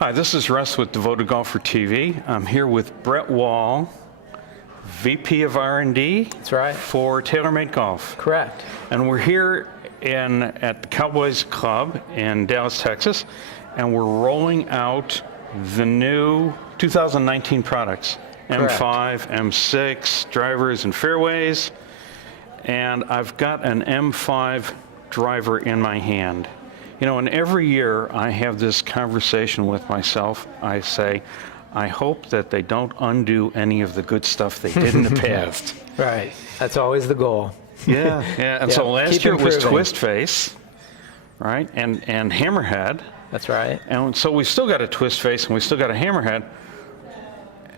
Hi, this is Russ with Devoted Golfer TV. I'm here with Brett Wall, VP of R&D. That's right. For TaylorMade Golf. Correct. And we're here at the Cowboys Club in Dallas, Texas, and we're rolling out the new 2019 products. Correct. M5, M6, drivers and fairways. And I've got an M5 driver in my hand. You know, and every year I have this conversation with myself. I say, I hope that they don't undo any of the good stuff they did in the past. Right. That's always the goal. Yeah, yeah. And so last year it was twist face, right? And hammerhead. That's right. And so we still got a twist face and we still got a hammerhead.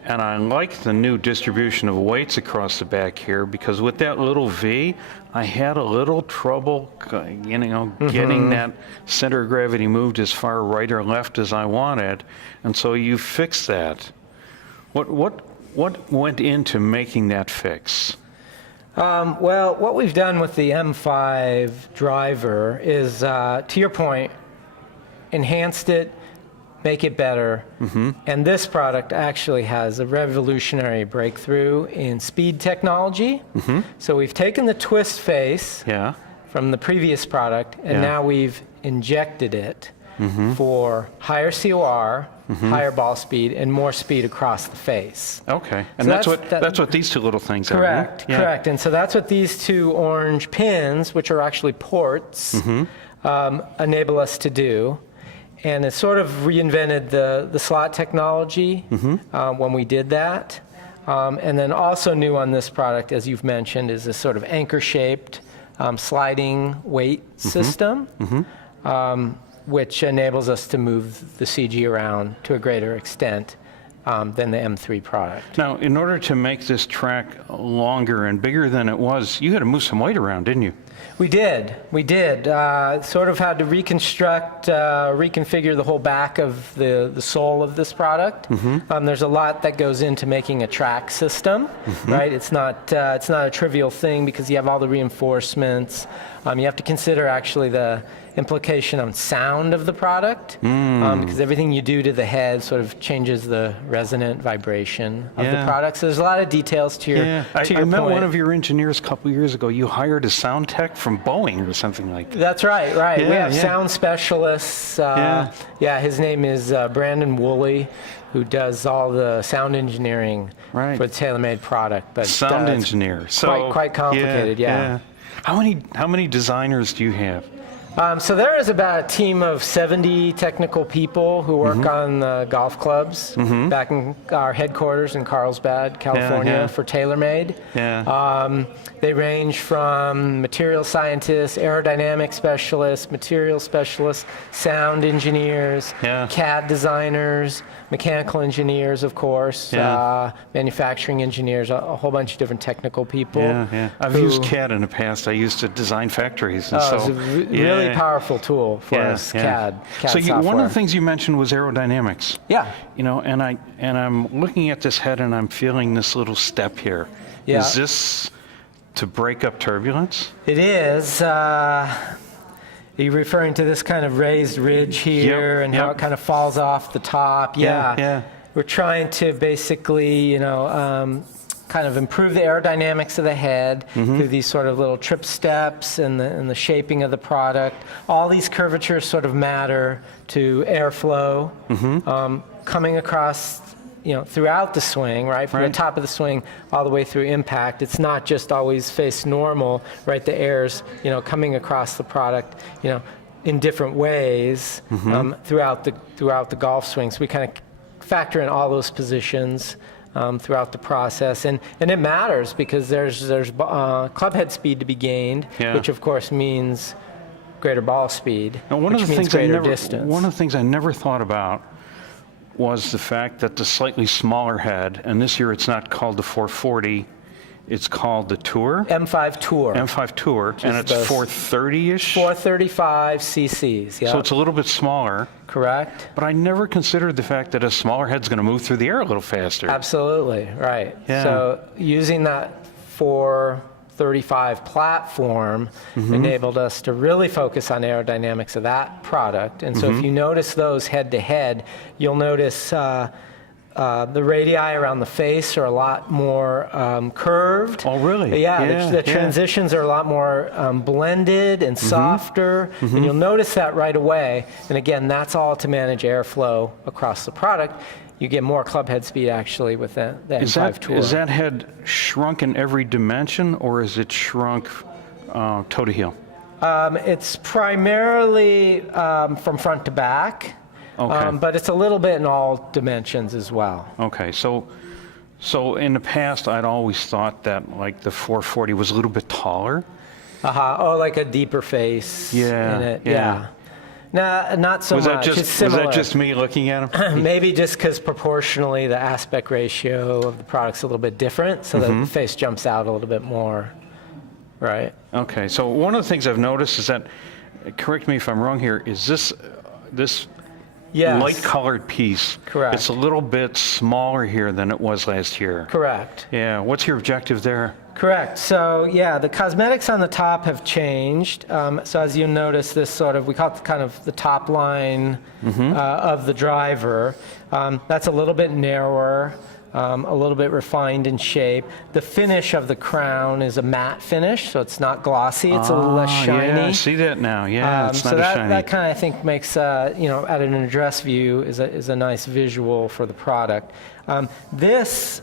And I like the new distribution of weights across the back here, because with that little V, I had a little trouble, getting that center of gravity moved as far right or left as I wanted. And so you fixed that. What went into making that fix? Well, what we've done with the M5 driver is, to your point, enhanced it, make it better. And this product actually has a revolutionary breakthrough in speed technology. So we've taken the twist face from the previous product, and now we've injected it for higher COR, higher ball speed, and more speed across the face. Okay, and so that's what these two little things are. Correct, correct. And so that's what these two orange pins, which are actually ports, enable us to do. And it sort of reinvented the slot technology when we did that. And then also new on this product, as you've mentioned, is this sort of anchor-shaped sliding weight system, which enables us to move the CG around to a greater extent than the M3 product. Now, in order to make this track longer and bigger than it was, you had to move some weight around, didn't you? We did. Sort of had to reconstruct, reconfigure the whole back of the sole of this product. There's a lot that goes into making a track system, right? It's not a trivial thing, because you have all the reinforcements. You have to consider actually the implication on sound of the product, because everything you do to the head sort of changes the resonant vibration of the product. So there's a lot of details to your point. I met one of your engineers a couple years ago. You hired a sound tech from Boeing or something like that. That's right, right. We have sound specialists. His name is Brandon Woolley, who does all the sound engineering for the TaylorMade product. But sound engineer. So quite complicated, How many designers do you have? So there is about a team of 70 technical people who work on the golf clubs back in our headquarters in Carlsbad, California, for TaylorMade. They range from material scientists, aerodynamic specialists, material specialists, sound engineers, CAD designers, mechanical engineers, of course, manufacturing engineers, a whole bunch of different technical people. I've used CAD in the past. I used to design factories. And it's a really powerful tool for us, CAD so software. One of the things you mentioned was aerodynamics. You know, and I'm looking at this head and I'm feeling this little step here. Is this to break up turbulence? It is. Are you referring to this kind of raised ridge here and how it kind of falls off the top? We're trying to basically, kind of improve the aerodynamics of the head through these sort of little trip steps and the shaping of the product. All these curvatures sort of matter to airflow coming across, throughout the swing, right? From the top of the swing all the way through impact. It's not just always face normal, right? The air's, coming across the product, in different ways throughout the golf swing. So we kind of factor in all those positions throughout the process, and it matters because there's club head speed to be gained, which of course means greater ball speed, which means greater distance. One of the things I never thought about was the fact that the slightly smaller head, and this year it's not called the 440, it's called the Tour. M5 Tour. M5 Tour, and it's 430-ish? 435 cc's, So it's a little bit smaller. Correct. But I never considered the fact that a smaller head's going to move through the air a little faster. Absolutely, right. So using that 435 35 platform enabled us to really focus on aerodynamics of that product. And so if you notice those head-to-head, you'll notice the radii around the face are a lot more curved. Oh, really? Yeah, the transitions are a lot more blended and softer, and you'll notice that right away. And again, that's all to manage airflow across the product. You get more club head speed actually with the M5 Tour. Is that head shrunk in every dimension, or is it shrunk toe to heel? It's primarily from front to back. Okay. But it's a little bit in all dimensions as well. Okay, so in the past, I'd always thought that like the 440 was a little bit taller. Oh, like a deeper face in it. Yeah. No, not so much. Was that just me looking at him? Maybe just because proportionally the aspect ratio of the product's a little bit different, so that the face jumps out a little bit more, right? Okay, so one of the things I've noticed is that, correct me if I'm wrong here, is this light-colored piece. Correct. It's a little bit smaller here than it was last year. Correct. Yeah. What's your objective there? Correct. So yeah, the cosmetics on the top have changed. So as you notice, this sort of, we call it kind of the top line of the driver. That's a little bit narrower. A little bit refined in shape. The finish of the crown is a matte finish, so it's not glossy. It's a little less shiny. Yeah, I see that now. Yeah, it's not so as shiny. that kind of, I think, makes at an address view is a nice visual for the product. This,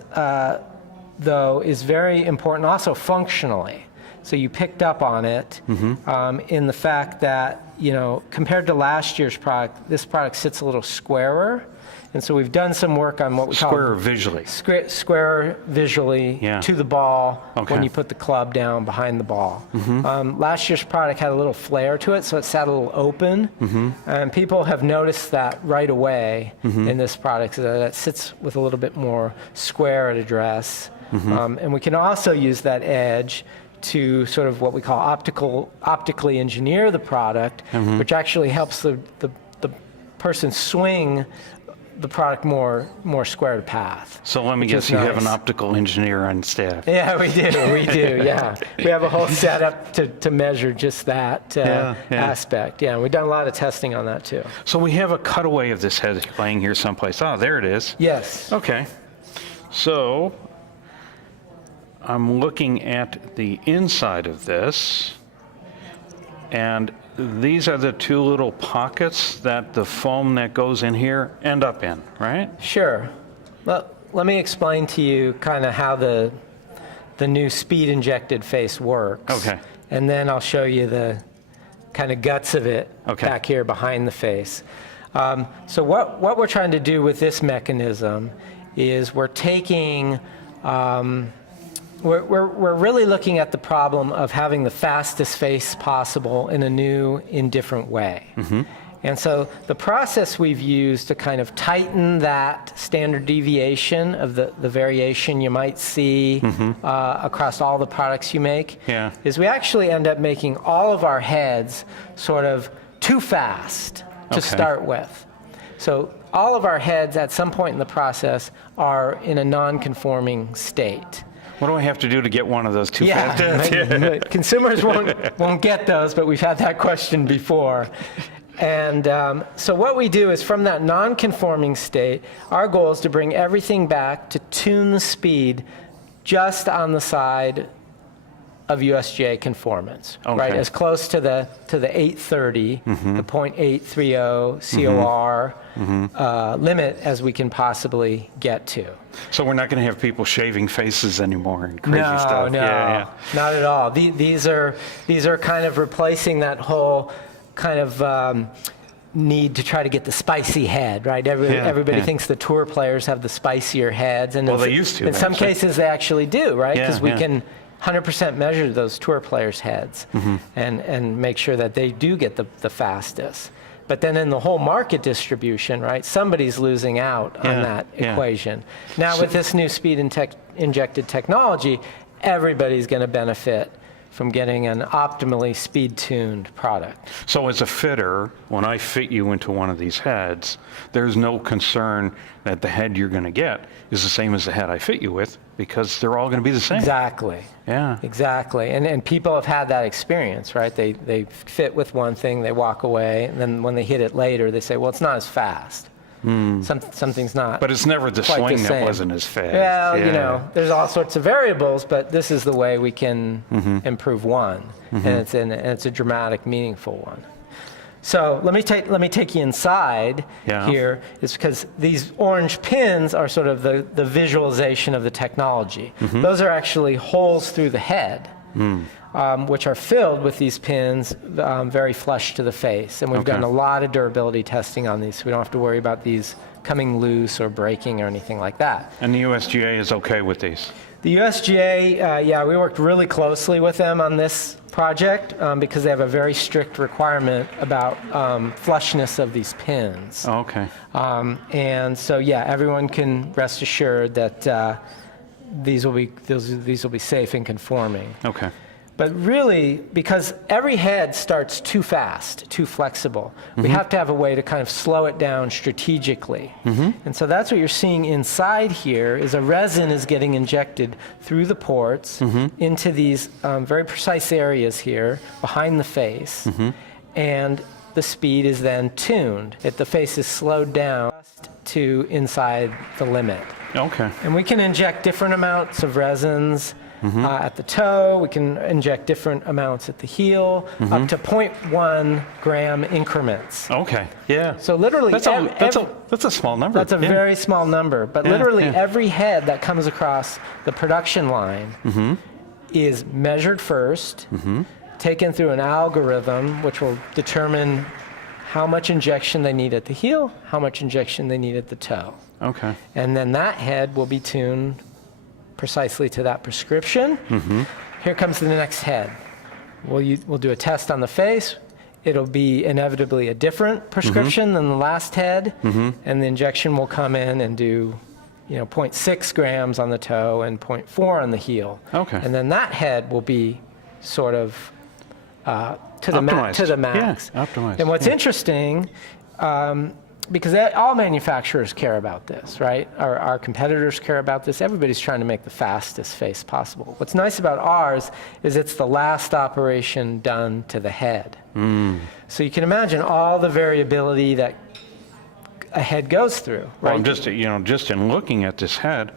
though, is very important also functionally. So you picked up on it in the fact that compared to last year's product, this product sits a little squarer. And so we've done some work on what we call squarer visually. Square visually to the ball when you put the club down behind the ball. Last year's product had a little flare to it, so it sat a little open. And people have noticed that right away in this product, so that it sits with a little bit more square at address. And we can also use that edge to sort of what we call optically engineer the product, which actually helps the person swing the product more square to path. So let me guess, you have an optical engineer on staff. Yeah, we do, yeah. We have a whole setup to measure just that aspect. Yeah, we've done a lot of testing on that too. So we have a cutaway of this head laying here someplace. Oh, there it is. Yes. Okay. So I'm looking at the inside of this, and these are the two little pockets that the foam that goes in here end up in, right? Sure. Well, let me explain to you kind of how the new speed injected face works. Okay. And then I'll show you the kind of guts of it back here behind the face. So what we're trying to do with this mechanism is we're taking We're really looking at the problem of having the fastest face possible in a new, indifferent way. And so the process we've used to kind of tighten that standard deviation of the variation you might see across all the products you make is we actually end up making all of our heads sort of too fast to start with. So all of our heads at some point in the process are in a non-conforming state. What do I have to do to get one of those too fast? Consumers won't get those, but we've had that question before. And so what we do is from that non-conforming state, our goal is to bring everything back to tune the speed just on the side of USGA conformance, right? As close to the 830, the 0.830 COR limit as we can possibly get to. So we're not going to have people shaving faces anymore and crazy stuff. No, not at all. These are kind of replacing that whole kind of need to try to get the spicy head, right? Everybody thinks the tour players have the spicier heads, and they used to. In some cases, they actually do, right? Because we can 100% measure those tour players' heads and make sure that they do get the fastest. But then in the whole market distribution, right, somebody's losing out on that equation. Now with this new speed injected technology, everybody's going to benefit from getting an optimally speed-tuned product. So as a fitter, when I fit you into one of these heads, there's no concern that the head you're going to get is the same as the head I fit you with, because they're all going to be the same. Exactly. Yeah. Exactly. And people have had that experience, right? They fit with one thing, they walk away, and then when they hit it later, they say, well, it's not as fast. Something's not. But it's never the quite swing the that same. wasn't as fast. Well, Yeah. you know, there's all sorts of variables, but this is the way we can improve one, and it's a dramatic, meaningful one. So let me take you inside here. It's because these orange pins are sort of the visualization of the technology. Those are actually holes through the head, which are filled with these pins very flush to the face. And we've done a lot of durability testing on these, so we don't have to worry about these coming loose or breaking or anything like that. And the USGA is okay with these? The USGA, yeah, we worked really closely with them on this project because they have a very strict requirement about flushness of these pins. Oh, okay. And so, yeah, everyone can rest assured that these will be safe and conforming. Okay. But really, because every head starts too fast, too flexible, we have to have a way to kind of slow it down strategically. And so that's what you're seeing inside here is a resin is getting injected through the ports into these very precise areas here behind the face. And the speed is then tuned. The face is slowed down to inside the limit. Okay. And we can inject different amounts of resins at the toe. We can inject different amounts at the heel, up to 0.1 gram increments. Okay. Yeah. So literally, that's a small number. That's a very small number. But literally, every head that comes across the production line is measured first, taken through an algorithm, which will determine how much injection they need at the heel, how much injection they need at the toe. Okay. And then that head will be tuned precisely to that prescription. Here comes the next head. We'll do a test on the face. It'll be inevitably a different prescription than the last head, and the injection will come in and do 0.6 grams on the toe and 0.4 on the heel. Okay. And then that head will be sort of to the max. Yeah, optimized. And what's interesting, because all manufacturers care about this, right? Our competitors care about this. Everybody's trying to make the fastest face possible. What's nice about ours is it's the last operation done to the head. So you can imagine all the variability that a head goes through, right? Well, I'm just in looking at this head,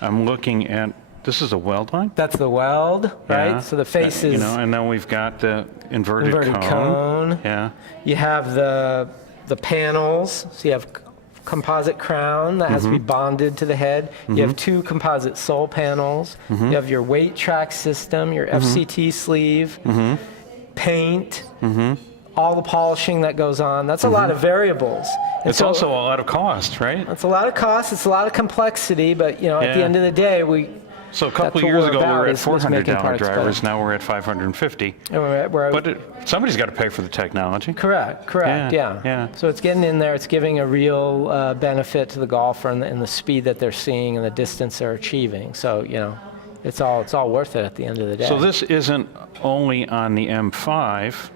I'm looking at, this is a weld line? That's the weld, right? Yeah. So the face is... and then we've got the inverted cone. Yeah. You have the panels, so you have composite crown that has to be bonded to the head. You have two composite sole panels. You have your weight track system, your FCT sleeve, paint, all the polishing that goes on. That's a lot of variables. And It's also a lot of cost, right? It's a lot of cost, it's a lot of complexity, but at the end of the day, So a couple of years ago, we were at $400 drivers. Now we're at $550. But somebody's got to pay for the technology. Correct. Yeah. So it's getting in there. It's giving a real benefit to the golfer and the speed that they're seeing and the distance they're achieving. So it's all worth it at the end of the day. So this isn't only on the M5.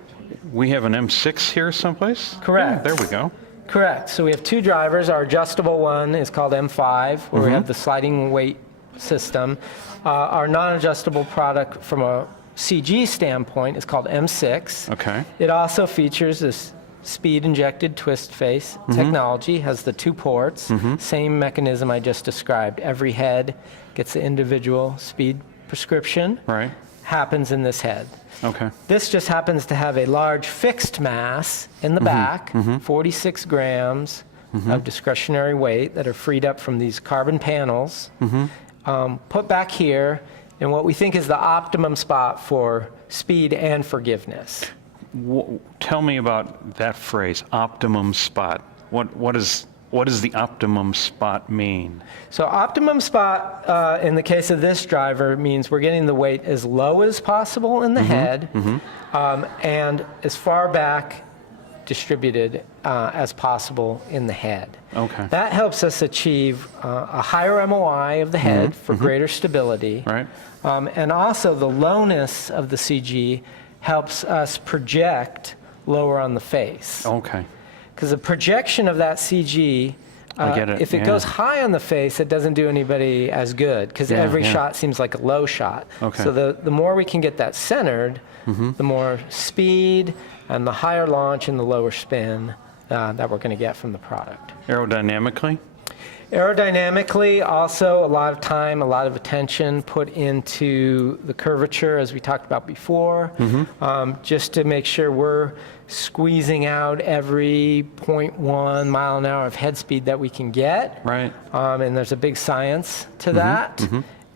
We have an M6 here someplace? Correct. Yeah, there we go. Correct. So we have two drivers. Our adjustable one is called M5, where we have the sliding weight system. Our non-adjustable product from a CG standpoint is called M6. Okay. It also features this speed-injected twist face technology, has the two ports, same mechanism I just described. Every head gets the individual speed prescription. Right. Happens in this head. Okay. This just happens to have a large fixed mass in the back, 46 grams of discretionary weight that are freed up from these carbon panels, put back here in what we think is the optimum spot for speed and forgiveness. Tell me about that phrase, optimum spot. What does the optimum spot mean? So optimum spot, in the case of this driver, means we're getting the weight as low as possible in the head and as far back distributed as possible in the head. Okay. That helps us achieve a higher MOI of the head for greater stability. Right. And also the lowness of the CG helps us project lower on the face. Okay. Because the projection of that CG I get it. If it goes high on the face, it doesn't do anybody as good because every shot seems like a low shot. Okay. So the more we can get that centered, the more speed and the higher launch and the lower spin that we're going to get from the product. Aerodynamically? Aerodynamically, also a lot of time, a lot of attention put into the curvature, as we talked about before, just to make sure we're squeezing out every 0.1 mile an hour of head speed that we can get. Right. And there's a big science to that.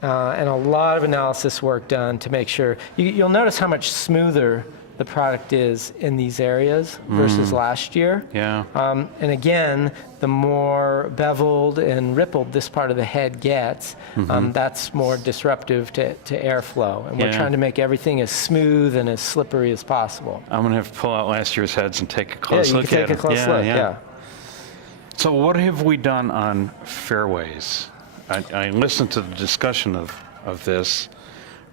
And a lot of analysis work done to make sure. You'll notice how much smoother the product is in these areas versus last year. Yeah. And again, the more beveled and rippled this part of the head gets, that's more disruptive to airflow. And we're trying to make everything as smooth and as slippery as possible. I'm going to have to pull out last year's heads and take a close look at you can take a close look, yeah. So what have we done on fairways? I listened to the discussion of this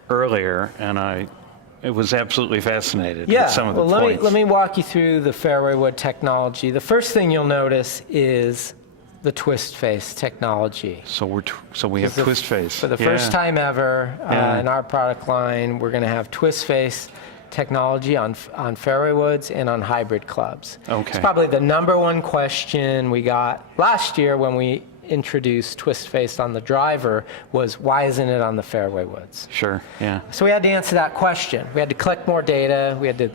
earlier, and I was absolutely fascinated with some of the points. Let me walk you through the fairway wood technology. The first thing you'll notice is the twist face technology. So we have twist face. For the first time ever in our product line, we're going to have twist face technology on fairway woods and on hybrid clubs. Okay. It's probably the number one question we got last year when we introduced twist face on the driver was, why isn't it on the fairway woods? Sure, yeah. So we had to answer that question. We had to collect more data. We had to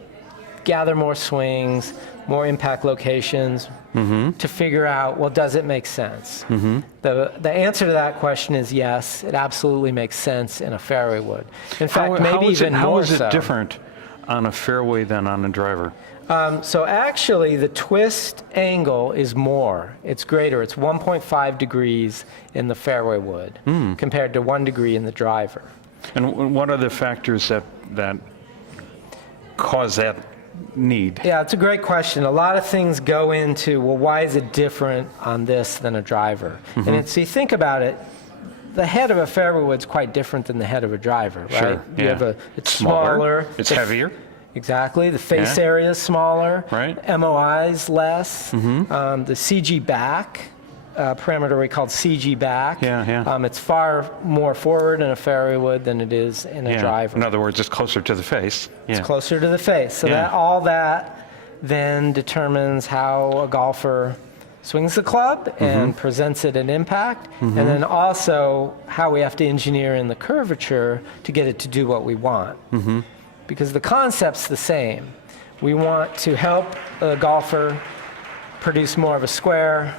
gather more swings, more impact locations to figure out, well, does it make sense? The answer to that question is yes, it absolutely makes sense in a fairway wood. In fact, maybe even more so. How is it different on a fairway than on a driver? So actually, the twist angle is more. It's greater. It's 1.5 degrees in the fairway wood compared to 1 degree in the driver. And what are the factors that cause that need? Yeah, it's a great question. A lot of things go into, well, why is it different on this than a driver? And so you think about it, the head of a fairway wood is quite different than the head of a driver, right? Sure, You have it's smaller. It's heavier. Exactly. The face area is smaller. Right. MOI is less. The CG back parameter we called CG back. It's far more forward in a fairway wood than it is in a driver. In other words, it's closer to the face. It's closer to the face. So that all that then determines how a golfer swings the club and presents it at impact, and then also how we have to engineer in the curvature to get it to do what we want. Because the concept's the same. We want to help a golfer produce more of a square,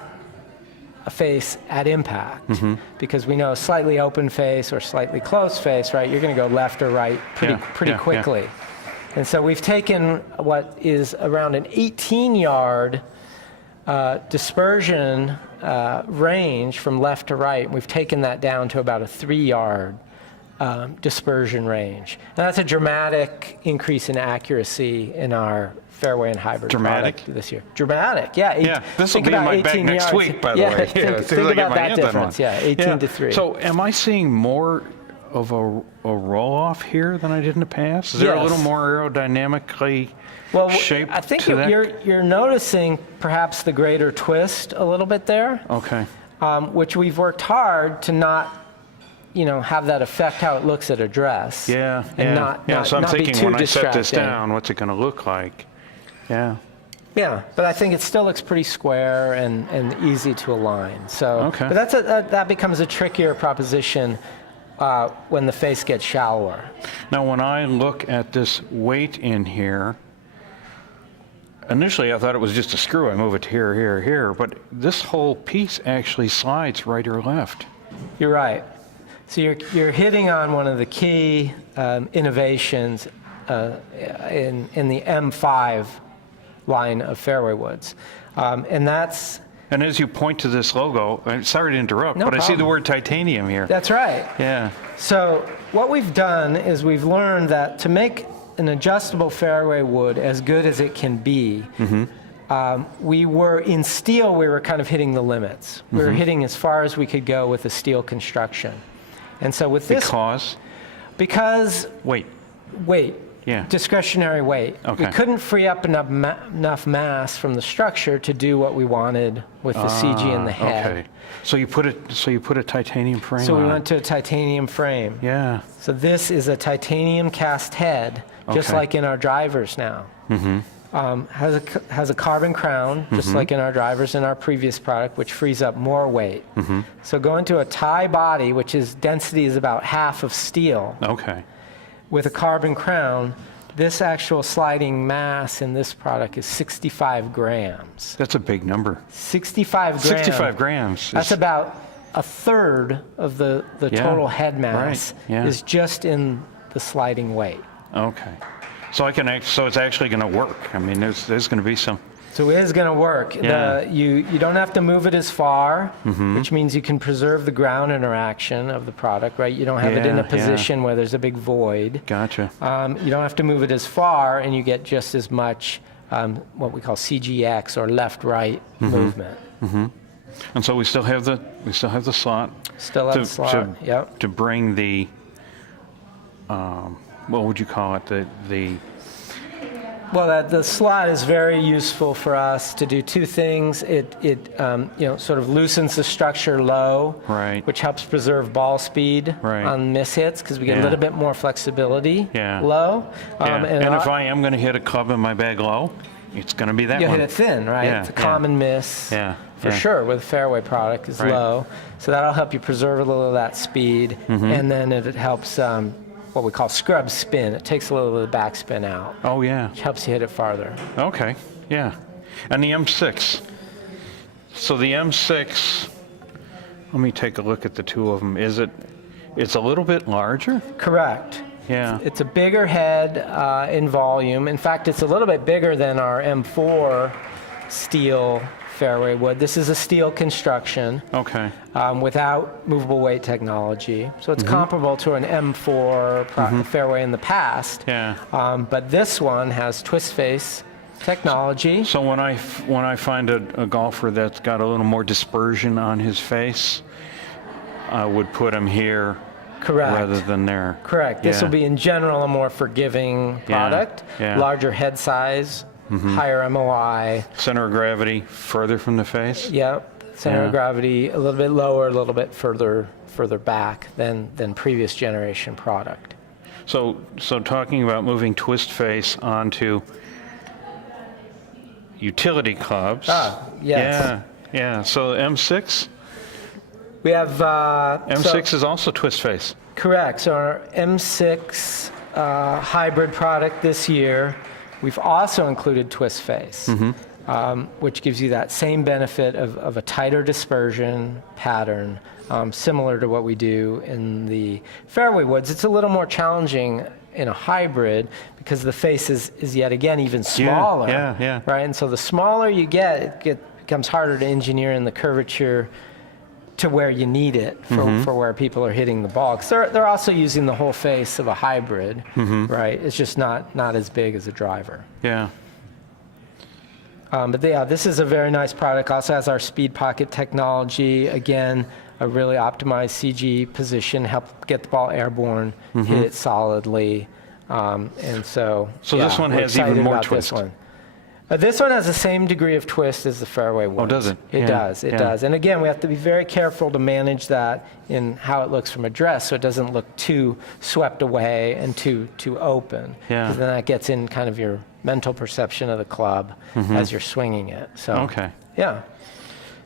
a face at impact. Because we know a slightly open face or slightly closed face, right, you're going to go left or right pretty quickly. And so we've taken what is around an 18-yard dispersion range from left to right. We've taken that down to about a 3-yard dispersion range. And that's a dramatic increase in accuracy in our fairway and hybrid product this year. Dramatic, yeah. This will be in my bag next week, by the way. Think about that difference, 18 to 3. So am I seeing more of a roll-off here than I did in the past? Is there a little more aerodynamically shaped I think to that? you're noticing perhaps the greater twist a little bit there. Okay. Which we've worked hard to not have that affect how it looks at a dress. So I'm thinking when I set this down, what's it going to look like? Yeah, but I think it still looks pretty square and easy to align. So, but that becomes a trickier proposition when the face gets shallower. Now, when I look at this weight in here, initially I thought it was just a screw. I move it here, here, here, but this whole piece actually slides right or left. You're right. So you're hitting on one of the key innovations in the M5 line of fairway woods, and that's. And as you point to this logo, sorry to interrupt, but I see the word titanium here. That's right. Yeah. So what we've done is we've learned that to make an adjustable fairway wood as good as it can be, we were in steel. We were kind of hitting the limits. We were hitting as far as we could go with a steel construction. And so with this, because weight. Yeah. Discretionary weight. Okay. We couldn't free up enough mass from the structure to do what we wanted with the CG in the head. Okay. So you put a titanium frame So on we it. went to a titanium frame. Yeah. So this is a titanium cast head, just Okay. like in our drivers now. Has a carbon crown, just like in our drivers in our previous product, which frees up more weight. So going to a tie body, which is density is about half of steel, Okay. with a carbon crown, this actual sliding mass in this product is 65 grams. That's a big number. 65 grams. 65 grams. That's about a third of the Yeah, total head mass right, yeah. is just in the sliding weight. Okay. So so it's actually going to work. I mean, there's going to be some. So it is going to work. Yeah. You don't have to move it as far, which means you can preserve the ground interaction of the product, right? You don't have it in a Yeah, position where there's a big void. Gotcha. You don't have to move it as far, and you get just as much what we call CGX or left-right movement. And so we still have the slot. Still have the slot. Yep. To bring the what would you call it? Well, the slot is very useful for us to do two things. It sort of loosens the structure low, Right. which helps preserve ball speed Right. on miss hits because we get a Yeah. little bit more flexibility Yeah. low. Yeah. And if I am going to hit a club in my bag low, it's going to be that you one. hit it thin, right? Yeah, It's a yeah. common miss. Yeah, For yeah. sure, with Fairway product is Right. low. So that'll help you preserve a little of that speed. And then it helps what we call scrub spin. It takes a little of the backspin out, Oh yeah. which helps you hit it farther. Okay. Yeah. And the M6. So the M6. Let me take a look at the two of them. It's a little bit larger? Correct. Yeah. It's a bigger head in volume. In fact, it's a little bit bigger than our M4 steel fairway wood. This is a steel construction Okay. without movable weight technology. So it's comparable to an M4 fairway in the past. Yeah. But this one has twist face technology. So when I find a golfer that's got a little more dispersion on his face, I would put him here Correct. rather than there. Correct. This Yeah. will be, in general, a more forgiving product. Yeah. Larger head size, higher MOI. Center of gravity further from the face. Yep. Center Yeah. of gravity a little bit lower, a little bit further back than previous generation product. So talking about moving twist face onto utility clubs. Yes. Yeah. Yeah. So M6. We have M6 is also twist face. correct. So our M6 hybrid product this year, we've also included twist face, which gives you that same benefit of a tighter dispersion pattern, similar to what we do in the fairway woods. It's a little more challenging in a hybrid because the face is yet again even smaller. Yeah. Right, and so the smaller you get, it becomes harder to engineer in the curvature to where you need it for where people are hitting the ball. 'Cause they're also using the whole face of a hybrid, right? It's just not as big as a driver. Yeah. But yeah, this is a very nice product. Also has our speed pocket technology. Again, a really optimized CG position, help get the ball airborne, hit it solidly. And so this one we're has even excited more about twist. This one. This one has the same degree of twist as the fairway woods. does it? It Yeah, does. It yeah. does. And again, we have to be very careful to manage that in how it looks from a dress, so it doesn't look too swept away and too open. Yeah. Because then that gets in kind of your mental perception of the club as you're swinging it. So Okay. yeah.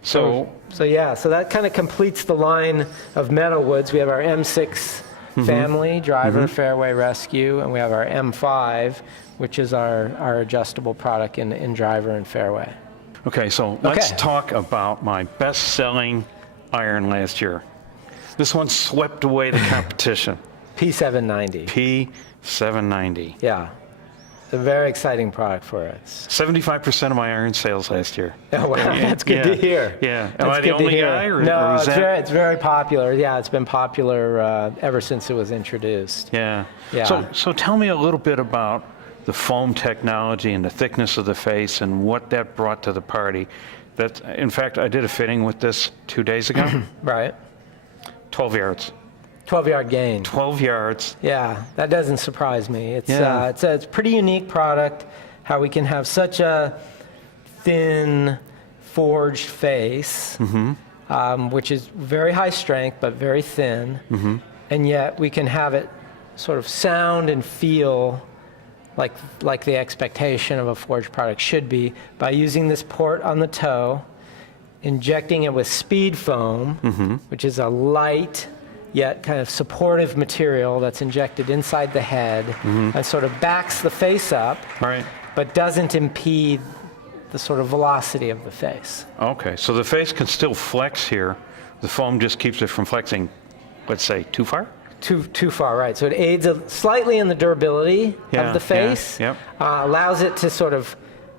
So So that kind of completes the line of metal woods. We have our M6 family, driver, fairway, rescue, and we have our M5, which is our adjustable product in driver and fairway. okay. So let's Okay. talk about my best-selling iron last year. This one swept away the competition. P790. P790. Yeah. It's a very exciting product for us. 75% of my iron sales last year. Oh, wow. That's good to hear. Yeah. Am That's I the good to only hear. guy, or No, was it's very popular. Yeah, it's been popular ever since it was introduced. Yeah. Yeah. So tell me a little bit about the foam technology and the thickness of the face and what that brought to the party. In fact, I did a fitting with this 2 days ago. Right. 12 yards. 12-yard gain. 12 yards. Yeah, that doesn't surprise me. It's a pretty unique product, how we can have such a thin forged face, which is very high strength but very thin, and yet we can have it sort of sound and feel like the expectation of a forged product should be by using this port on the toe, injecting it with speed foam, which is a light yet kind of supportive material that's injected inside the head and sort of backs the face up, but doesn't impede the sort of velocity of the face. Okay, so the face can still flex here. The foam just keeps it from flexing, let's say, too far? Too far, right. So it aids slightly in the durability of the face, allows it to sort of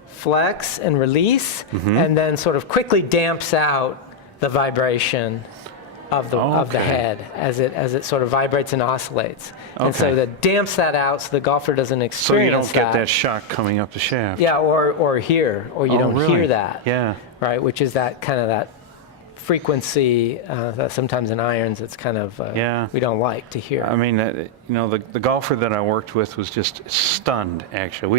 flex and release, and then sort of quickly damps out the vibration of the head as it sort of vibrates and oscillates. And so that damps that out so the golfer doesn't experience that. So you don't get that shock coming up the shaft. Yeah, or you don't hear that. Yeah. Right, which is that kind of that frequency that sometimes in irons it's kind of we don't like to hear. I mean, the golfer that I worked with was just stunned. Actually,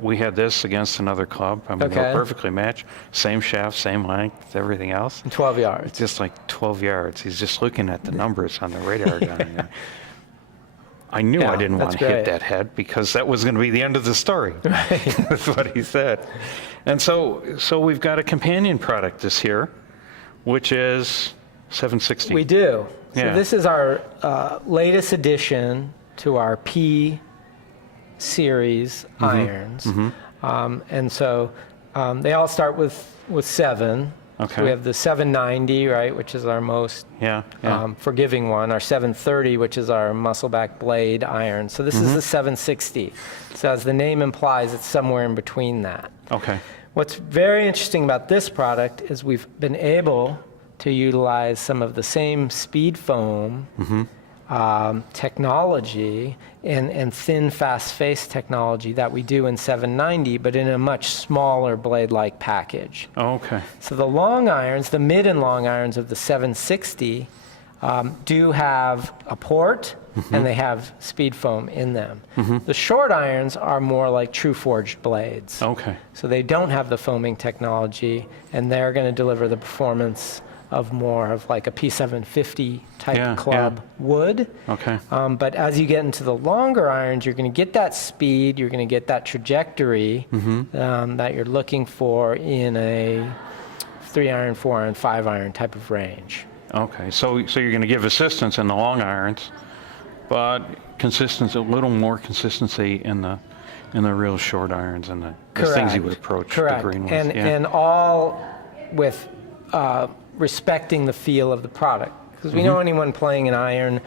we had this against another club. I mean, they were perfectly matched, same shaft, same length, everything else. And 12 yards. It's just like 12 yards. He's just looking at the numbers on the radar gun. I knew I didn't want to hit that head because that was going to be the end of the story. Right. That's what he said. And so we've got a companion product this year, which is 760. We do. So this is our latest addition to our P series irons. And so they all start with 7. Okay. So we have the 790, right, which is our most forgiving one, our 730, which is our muscle-back blade iron. So this is the 760. So as the name implies, it's somewhere in between that. Okay. What's very interesting about this product is we've been able to utilize some of the same speed foam technology and thin, fast face technology that we do in 790, but in a much smaller blade-like package. Okay. So the long irons, the mid and long irons of the 760, do have a port and they have speed foam in them. The short irons are more like true forged blades. Okay. So they don't have the foaming technology, and they're going to deliver the performance of more of like a P750 type club would. Okay. But as you get into the longer irons, you're going to get that speed, you're going to get that trajectory that you're looking for in a 3-iron, 4-iron, 5-iron type of range. Okay, so you're going to give assistance in the long irons, but consistency, a little more consistency in the real short irons and the things you would approach the green ones. And all with respecting the feel of the product, because we know anyone playing an iron,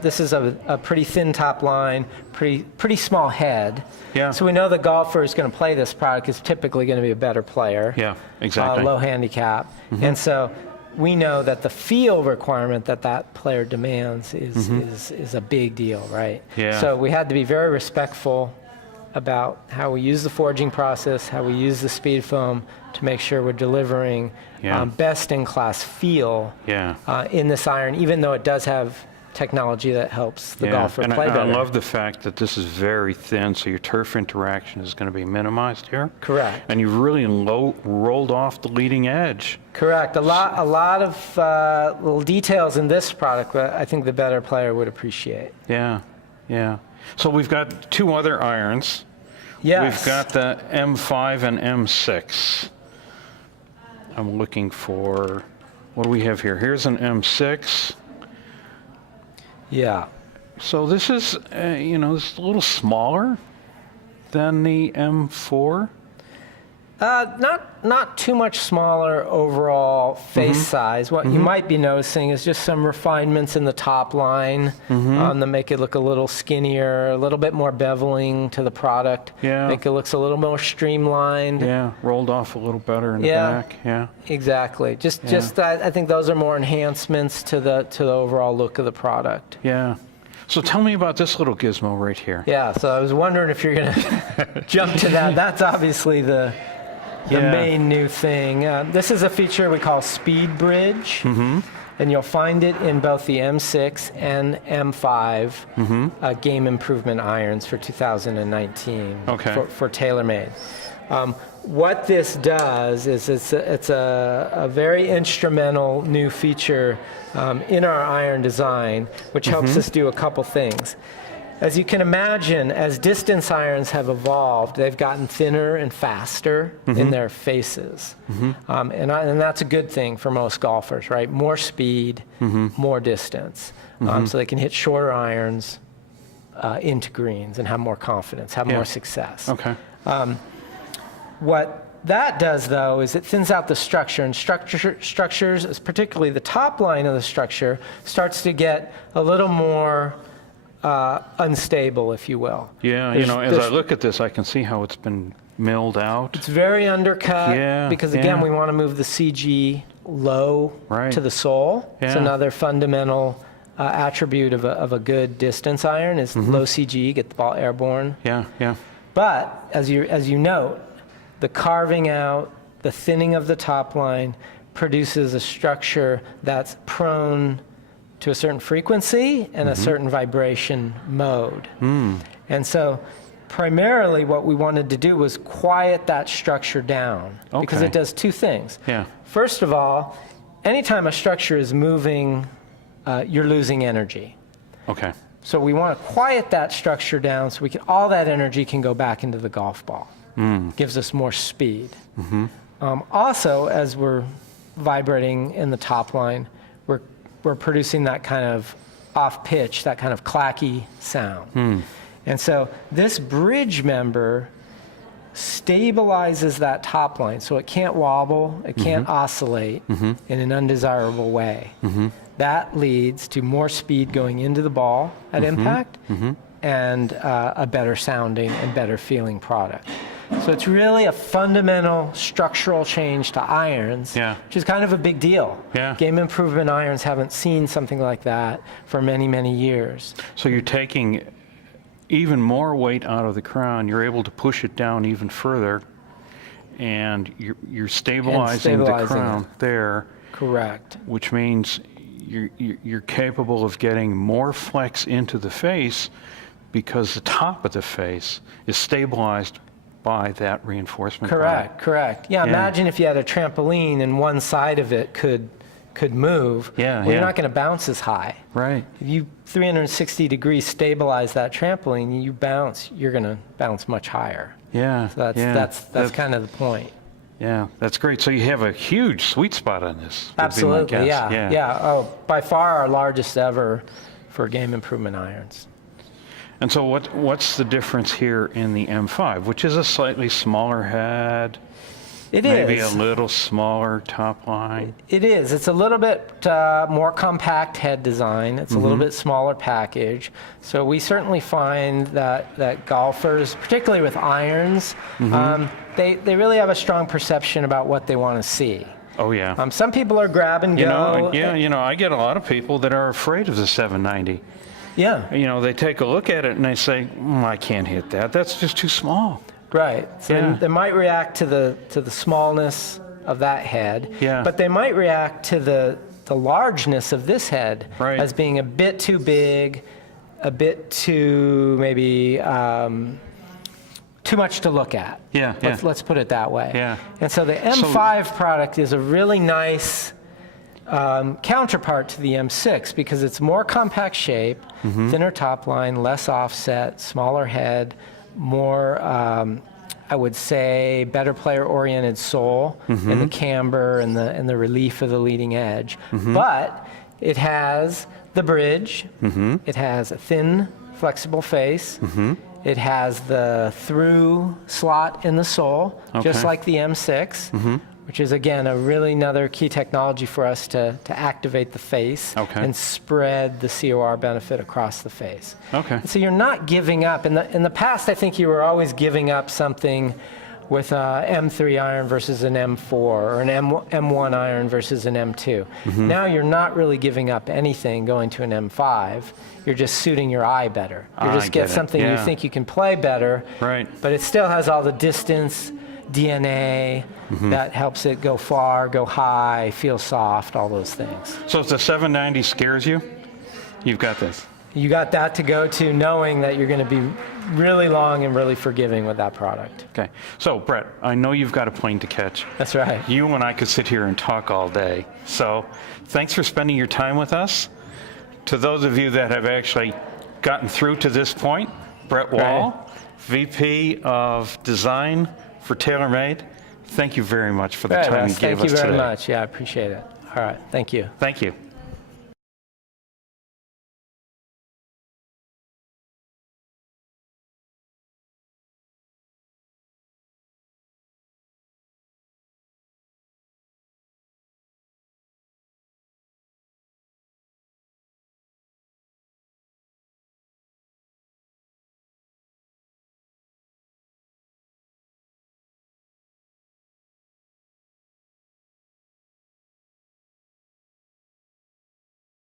this is a pretty thin top line, pretty small head. Yeah. So we know the golfer is going to play this product is typically going to be a better player. Yeah, exactly. Low handicap, and so we know that the feel requirement that player demands is a big deal, right? Yeah. So we had to be very respectful about how we use the forging process, how we use the speed foam to make sure we're delivering best-in-class feel in this iron, even though it does have technology that helps the golfer play better. I love the fact that this is very thin, so your turf interaction is going to be minimized here. Correct. And you really rolled off the leading edge. Correct. A lot of little details in this product that I think the better player would appreciate. Yeah, yeah. So we've got 2 other irons. Yes. We've got the M5 and M6. I'm looking for, what do we have here? Here's an M6. Yeah. So this is, this is a little smaller than the M4. Not too much smaller overall face size. What you might be noticing is just some refinements in the top line that make it look a little skinnier, a little bit more beveling to the product. Yeah. Make it looks a little more streamlined. Yeah, rolled off a little better in the back. Yeah. Exactly. Just I think those are more enhancements to the overall look of the product. Yeah. So tell me about this little gizmo right here. Yeah. So I was wondering if you're going to jump to that. That's obviously the main new thing. This is a feature we call Speed Bridge. and you'll find it in both the M6 and M5 game improvement irons for 2019 for TaylorMade. What this does is it's a very instrumental new feature in our iron design, which helps us do a couple things. As you can imagine, as distance irons have evolved, they've gotten thinner and faster in their faces. And that's a good thing for most golfers, right? More speed, more distance. So they can hit shorter irons into greens and have more confidence, have more success. What that does, though, is it thins out the structure, and structures, particularly the top line of the structure, starts to get a little more unstable, if you will. Yeah, as I look at this, I can see how it's been milled out. It's very undercut because, again, we want to move the CG low to the sole. It's another fundamental attribute of a good distance iron is low CG, get the ball airborne. But as you note, the carving out, the thinning of the top line produces a structure that's prone to a certain frequency and a certain vibration mode. And so primarily what we wanted to do was quiet that structure down because it does two things. First of all, anytime a structure is moving, you're losing energy. So we want to quiet that structure down so all that energy can go back into the golf ball. Gives us more speed. Also, as we're vibrating in the top line, we're producing that kind of off pitch, that kind of clacky sound. And so this bridge member stabilizes that top line so it can't wobble, it can't oscillate in an undesirable way. That leads to more speed going into the ball at impact and a better sounding and better feeling product. So it's really a fundamental structural change to irons, which is kind of a big deal. Game improvement irons haven't seen something like that for many, many years. So you're taking even more weight out of the crown. You're able to push it down even further, and you're stabilizing the crown there. Correct. Which means you're capable of getting more flex into the face because the top of the face is stabilized by that reinforcement. Correct. Yeah, imagine if you had a trampoline and one side of it could move. You're not going to bounce as high. If you 360 degrees stabilize that trampoline, you're going to bounce much higher. So that's kind of the point. That's great. So you have a huge sweet spot on this. Absolutely. Oh, by far our largest ever for game improvement irons. And so what's the difference here in the M5, which is a slightly smaller head? Maybe a little smaller top line. It is. It's a little bit more compact head design. It's a little bit smaller package. So we certainly find that golfers, particularly with irons, they really have a strong perception about what they want to see. Some people are grab and go. I get a lot of people that are afraid of the 790. They take a look at it and they say, I can't hit that. That's just too small. So they might react to the smallness of that head, but they might react to the largeness of this head as being a bit too big, a bit too maybe too much to look at. Let's put it that way. And so the M5 product is a really nice counterpart to the M6 because it's more compact shape, thinner top line, less offset, smaller head, more, I would say, better player-oriented sole in the camber and the relief of the leading edge. But it has the bridge. It has a thin, flexible face. It has the through slot in the sole, just like the M6. Which is, again, another key technology for us to activate the face and spread the COR benefit across the face. And so you're not giving up. In the past, I think you were always giving up something with an M3 iron versus an M4 or an M1 iron versus an M2. Now you're not really giving up anything going to an M5. You're just suiting your eye better. You just get something you think you can play better, but it still has all the distance. DNA that helps it go far, go high, feel soft, all those things. So if the 790 scares you, you've got this. You got that to go to, knowing that you're going to be really long and really forgiving with that product. Okay. So, Brett, I know you've got a plane to catch. That's right. You and I could sit here and talk all day. So, thanks for spending your time with us. To those of you that have actually gotten through to this point, Brett Wall, VP of Design for TaylorMade, thank you very much for the time you gave us today. Thank you very much. Yeah, I appreciate it. All right. Thank you. Thank you.